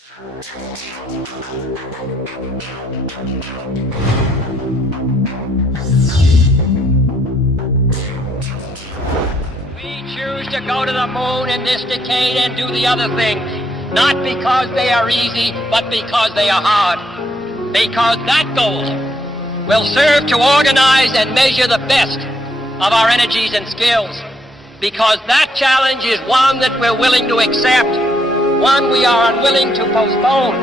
We choose to go to the moon in this decade and do the other things, not because they are easy, but because they are hard. Because that goal will serve to organize and measure the best of our energies and skills. Because that challenge is one that we're willing to accept, one we are unwilling to postpone,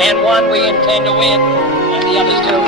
and one we intend to win, and the others too.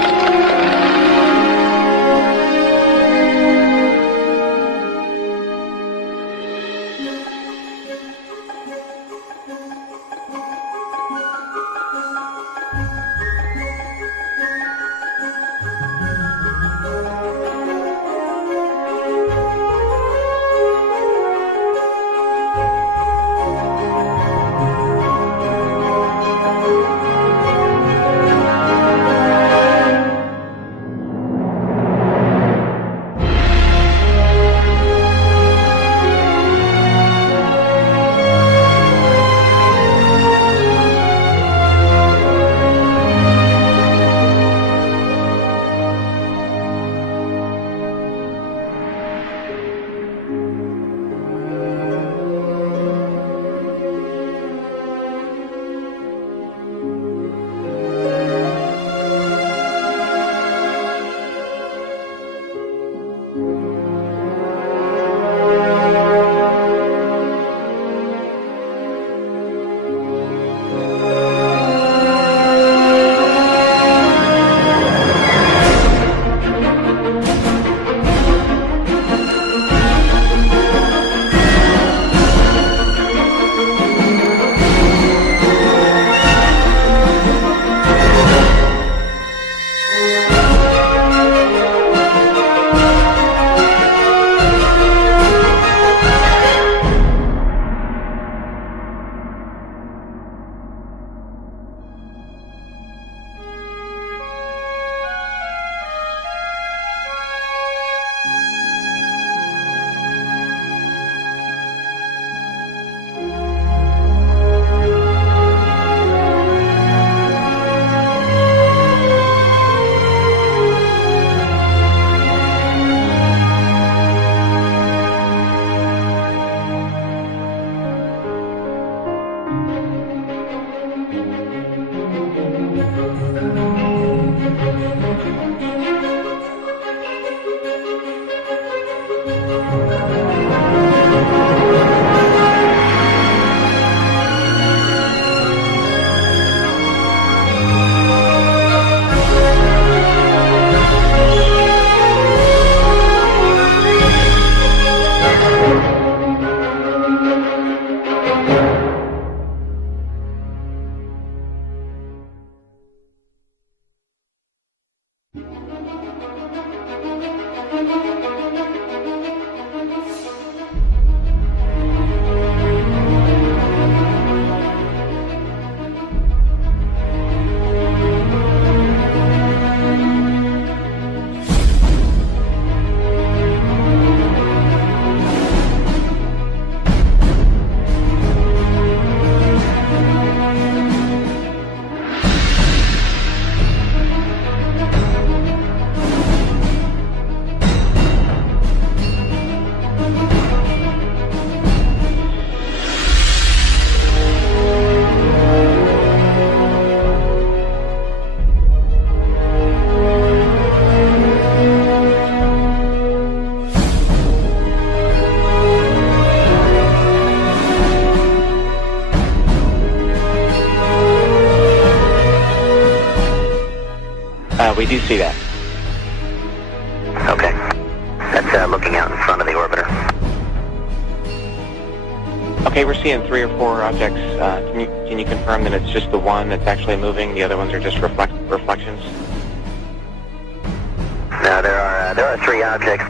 We do see that. Okay. That's looking out in front of the orbiter. Okay, we're seeing 3 or 4 objects. Can you confirm that it's just the one that's actually moving? The other ones are just reflections? No, there are 3 objects.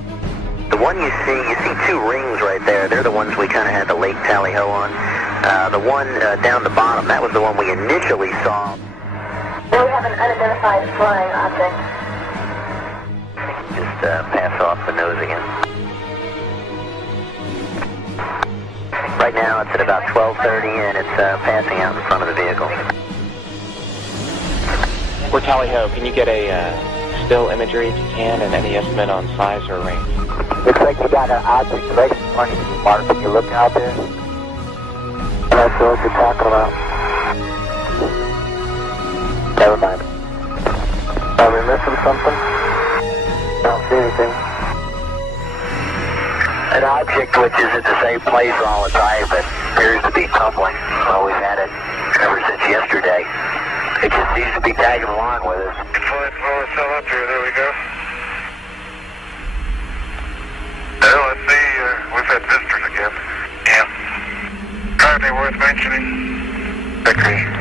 The one you see 2 rings right there. They're the ones we kind of had the Lake Tally-Ho on. The one down the bottom, that was the one we initially saw. We have an unidentified flying object. Just pass off the nose again. Right now it's at about 12:30 and it's passing out in front of the vehicle. For Tally Ho, can you get a still imagery if you can, and any estimate on size or range? Looks like you got an object right in front of you, Mark. Can you look out there? That's what you're talking about. Never mind. Are we missing something? I don't see anything. An object which is at the same place all the time but appears to be tumbling. Well, we've had it ever since yesterday. It just seems to be tagging along with us. Flight floor still up here, there we go. Well, let's see, we've had visitors again. Yeah. Hardly worth mentioning. Agree.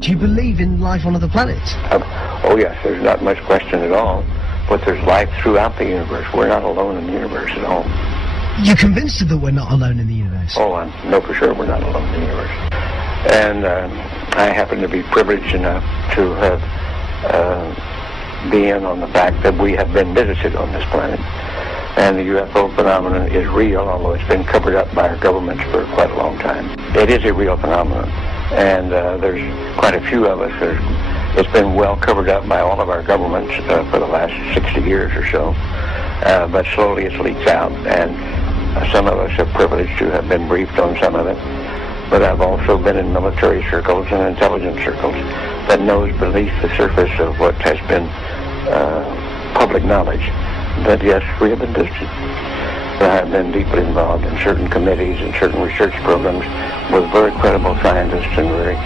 Do you believe in life on other planets? Oh yes, there's not much question at all. But there's life throughout the universe. We're not alone in the universe at all. You're convinced that we're not alone in the universe? Oh, I know for sure we're not alone in the universe. And I happen to be privileged enough to have be in on the fact that we have been visited on this planet. And the UFO phenomenon is real, although it's been covered up by our governments for quite a long time. It is a real phenomenon. And there's quite a few of us. It's been well covered up by all of our governments for the last 60 years or so. But slowly it leaks out, and some of us are privileged to have been briefed on some of it. But I've also been in military circles and intelligence circles that knows beneath the surface of what has been public knowledge that, yes, we have been visited. I have been deeply involved in certain committees and certain research programs with very credible scientists and very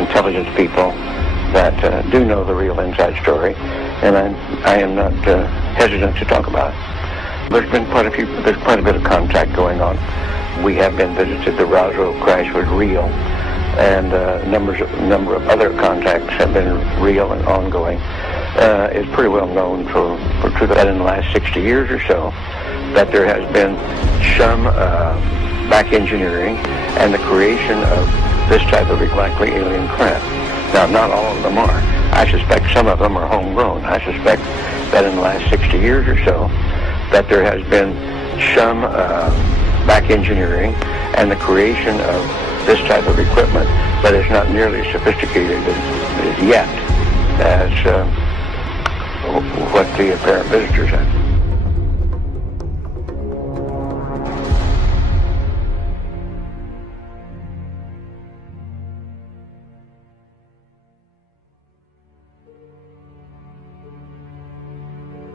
intelligent people that do know the real inside story, and I am not hesitant to talk about it. There's quite a bit of contact going on. We have been visited. The Roswell crash was real, and a number of other contacts have been real and ongoing. It's pretty well known that in the last 60 years or so that there has been some back engineering and the creation of this type of likely alien craft. Now, not all of them are. I suspect some of them are homegrown. I suspect that in the last 60 years or so that there has been some back engineering and the creation of this type of equipment that is not nearly as sophisticated as yet as what the apparent visitors have.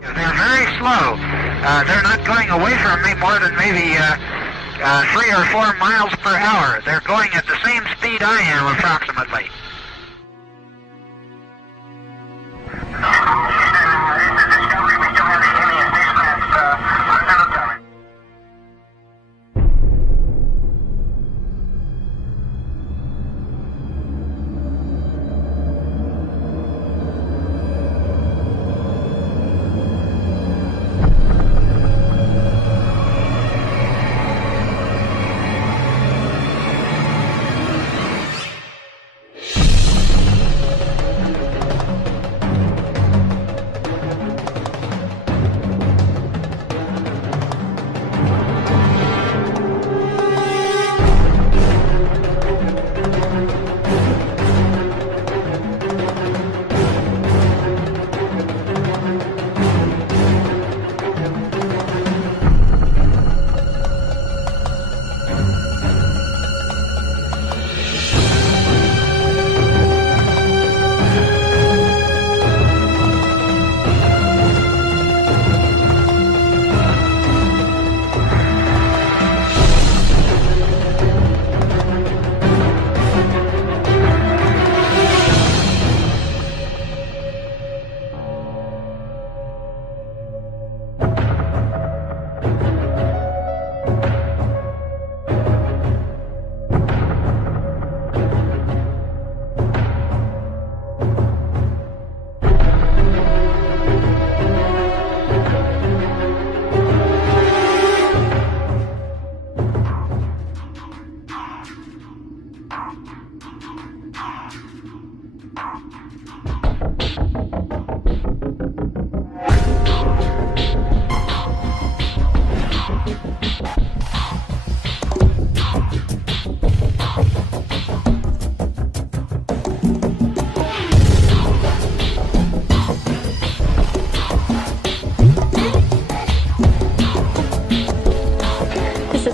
They're very slow. They're not going away from me more than maybe 3 or 4 miles per hour. They're going at the same speed I am, approximately.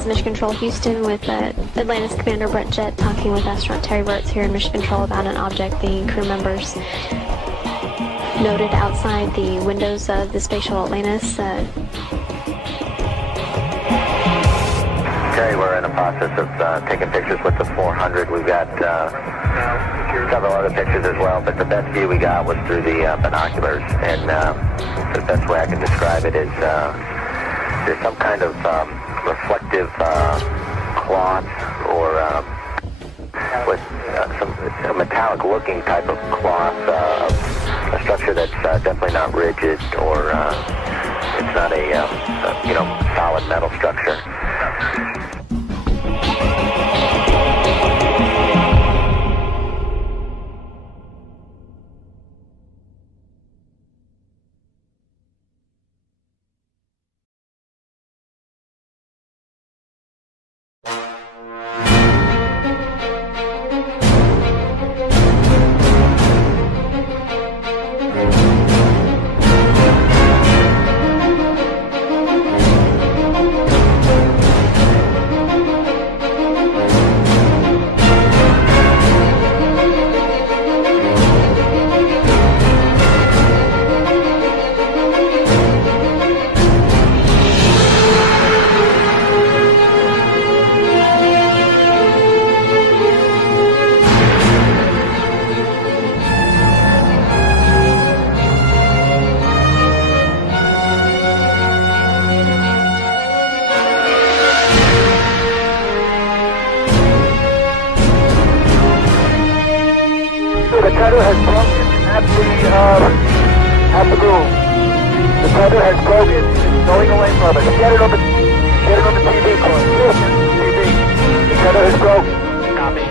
Mission Control Houston with Atlantis Commander Brett Jett talking with astronaut Terry Wirtz here in Mission Control about an object the crew members noted outside the windows of the Space Shuttle Atlantis. Terry, we're in the process of taking pictures with the 400. We've got several other pictures as well, but the best view we got was through the binoculars, and the best way I can describe it is there's some kind of reflective cloth or with some a metallic-looking type of cloth, a structure that's definitely not rigid, or it's not a solid metal structure. The tether has broken at the boom. The tether has broken. It's going away from us. Get it on the TV, Corey. TV. The tether has broken. Copy.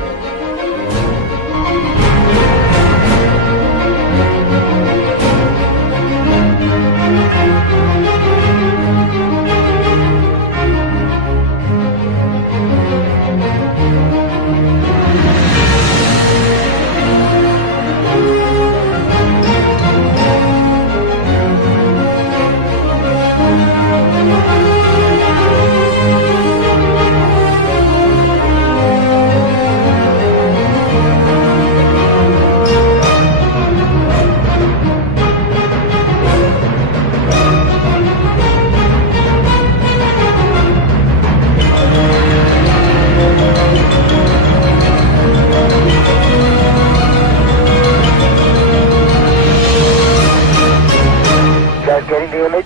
Getting the image?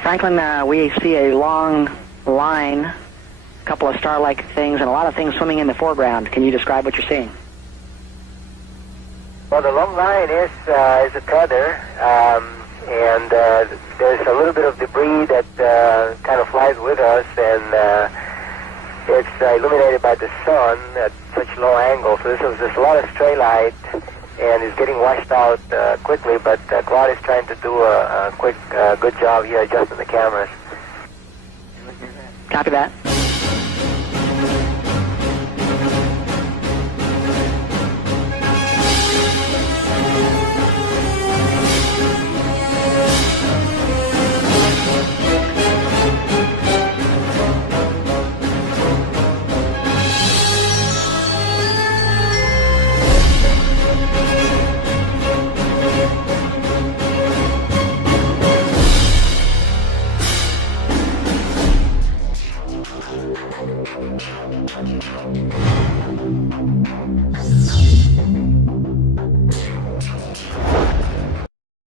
Franklin, we see a long line, a couple of star-like things, and a lot of things swimming in the foreground. Can you describe what you're seeing? Well, the long line is a tether, and there's a little bit of debris that kind of flies with us, and it's illuminated by the sun at such low angle. So there's a lot of stray light, and it's getting washed out quickly, but Claude is trying to do a quick, good job here adjusting the cameras. Copy that.